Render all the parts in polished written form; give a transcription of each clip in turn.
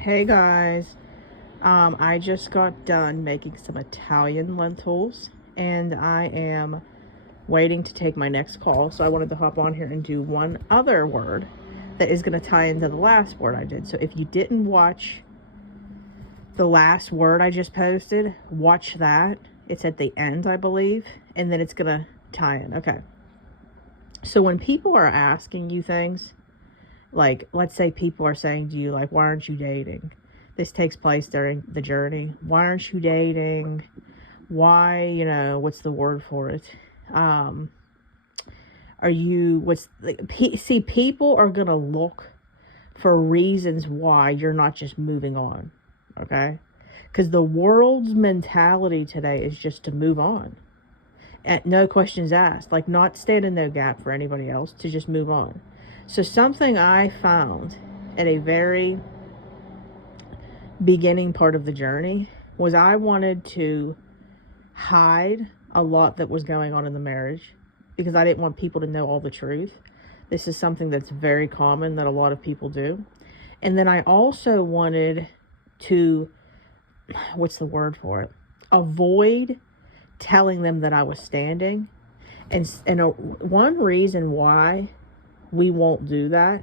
Hey guys, I just got done making some Italian lentils and I am waiting to take my next call. So I wanted to hop on here and do one other word that is going to tie into the last word I did. So if you didn't watch the last word I just posted, watch that. It's at the end, I believe, and then it's going to tie in. Okay. So when people are asking you things, like, let's say people are saying to you, like, why aren't you dating? This takes place during the journey. Why aren't you dating? Why, what's the word for it? See, people are going to look for reasons why you're not just moving on, okay? Because the world's mentality today is just to move on. And no questions asked, like not stand in no gap for anybody else, to just move on. So something I found at a very beginning part of the journey was I wanted to hide a lot that was going on in the marriage because I didn't want people to know all the truth. This is something that's very common that a lot of people do. And then I also wanted to, what's the word for it? Avoid telling them that I was standing. And one reason why we won't do that,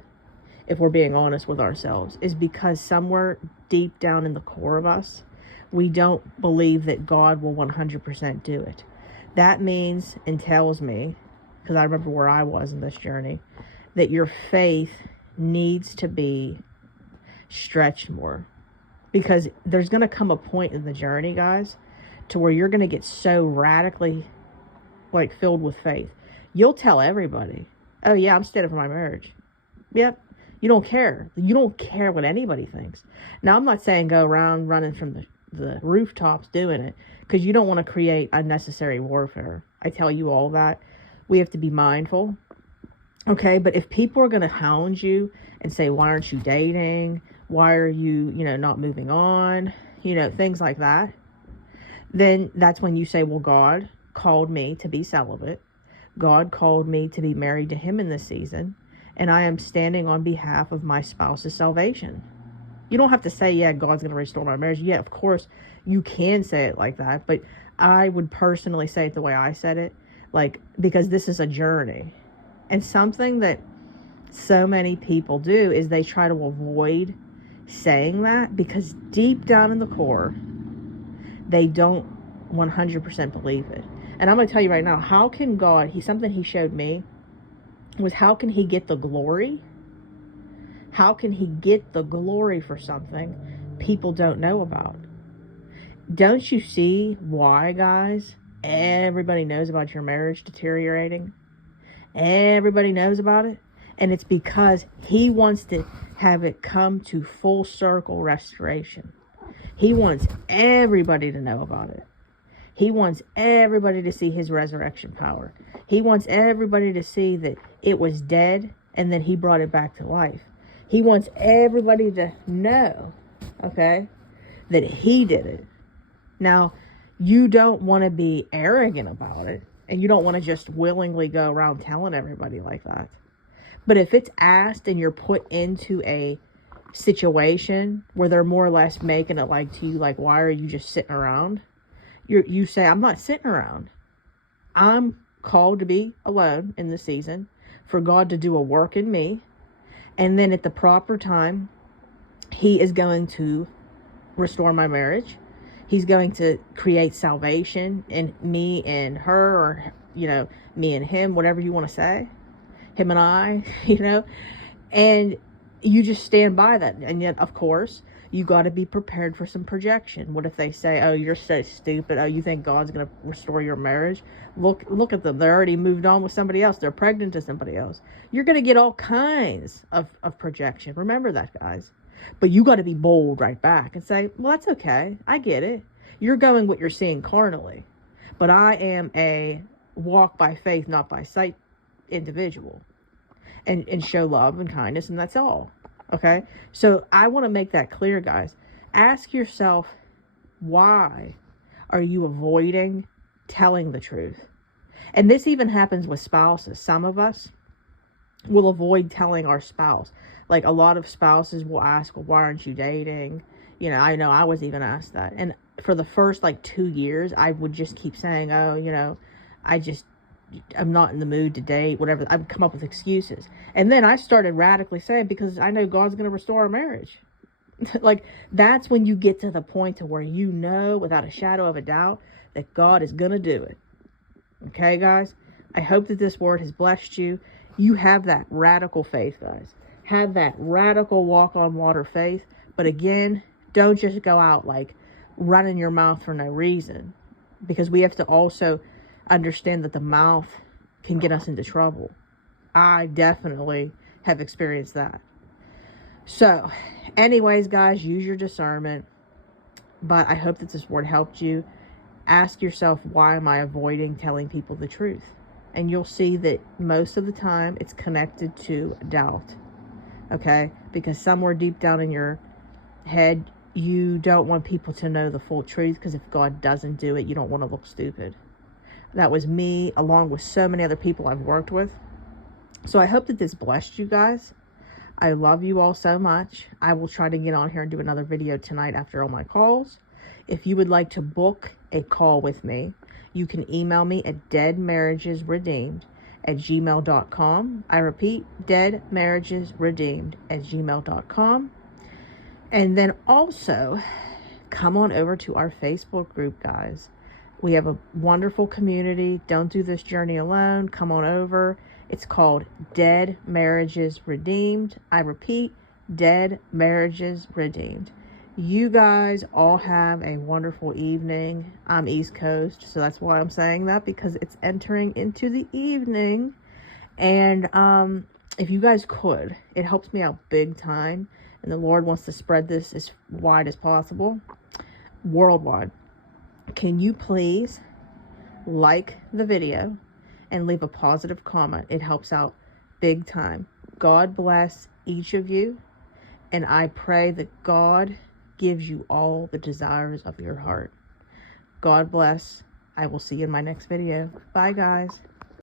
if we're being honest with ourselves, is because somewhere deep down in the core of us, we don't believe that God will 100% do it. That means and tells me, because I remember where I was in this journey, that your faith needs to be stretched more. Because there's going to come a point in the journey, guys, to where you're going to get so radically filled with faith. You'll tell everybody, oh yeah, I'm standing for my marriage. Yep. You don't care. You don't care what anybody thinks. Now, I'm not saying go around running from the rooftops doing it, because you don't want to create unnecessary warfare. I tell you all that. We have to be mindful. Okay, but if people are going to hound you and say, why aren't you dating? Why are you, not moving on? Things like that. Then that's when you say, well, God called me to be celibate. God called me to be married to him in this season, and I am standing on behalf of my spouse's salvation. You don't have to say, yeah, God's going to restore my marriage. Yeah, of course, you can say it like that, but I would personally say it the way I said it, because this is a journey. And something that so many people do is they try to avoid saying that because deep down in the core, they don't 100% believe it. And I'm going to tell you right now, how can God, something he showed me was, how can he get the glory? How can he get the glory for something people don't know about? Don't you see why, guys? Everybody knows about your marriage deteriorating. Everybody knows about it. And it's because he wants to have it come to full circle restoration. He wants everybody to know about it. He wants everybody to see his resurrection power. He wants everybody to see that it was dead and then he brought it back to life. He wants everybody to know, okay, that he did it. Now, you don't want to be arrogant about it, and you don't want to just willingly go around telling everybody like that. But if it's asked and you're put into a situation where they're more or less making it to you, why are you just sitting around? You say, I'm not sitting around. I'm called to be alone in the season for God to do a work in me. And then at the proper time, he is going to restore my marriage. He's going to create salvation in me and her, or, me and him, whatever you want to say. Him and I, and you just stand by that. And yet, of course, you got to be prepared for some projection. What if they say, oh, you're so stupid. Oh, you think God's going to restore your marriage? Look at them. They're already moved on with somebody else. They're pregnant to somebody else. You're going to get all kinds of projection. Remember that, guys. But you got to be bold right back and say, well, that's okay. I get it. You're going what you're seeing carnally. But I am a walk by faith, not by sight individual. And show love and kindness, and that's all. Okay? So I want to make that clear, guys. Ask yourself, why are you avoiding telling the truth? And this even happens with spouses. Some of us, we'll avoid telling our spouse. Like a lot of spouses will ask, well, why aren't you dating? I know I was even asked that. And for the first like 2 years, I would just keep saying, oh, I'm not in the mood to date, whatever. I would come up with excuses. And then I started radically saying, because I know God's going to restore our marriage. Like, that's when you get to the point to where without a shadow of a doubt that God is going to do it. Okay, guys? I hope that this word has blessed you. You have that radical faith, guys. Have that radical walk on water faith. But again, don't just go out like running your mouth for no reason. Because we have to also understand that the mouth can get us into trouble. I definitely have experienced that. So, anyways, guys, use your discernment. But I hope that this word helped you. Ask yourself, why am I avoiding telling people the truth? And you'll see that most of the time it's connected to doubt. Okay? Because somewhere deep down in your head, you don't want people to know the full truth, because if God doesn't do it, you don't want to look stupid. That was me, along with so many other people I've worked with. So I hope that this blessed you guys. I love you all so much. I will try to get on here and do another video tonight after all my calls. If you would like to book a call with me, you can email me at deadmarriagesredeemed@gmail.com. I repeat, deadmarriagesredeemed@gmail.com. And then also, come on over to our Facebook group, guys. We have a wonderful community. Don't do this journey alone. Come on over. It's called Dead Marriages Redeemed. I repeat, Dead Marriages Redeemed. You guys all have a wonderful evening. I'm East Coast, so that's why I'm saying that, because it's entering into the evening. And if you guys could, it helps me out big time. And the Lord wants to spread this as wide as possible, worldwide. Can you please like the video and leave a positive comment? It helps out big time. God bless each of you. And I pray that God gives you all the desires of your heart. God bless. I will see you in my next video. Bye, guys.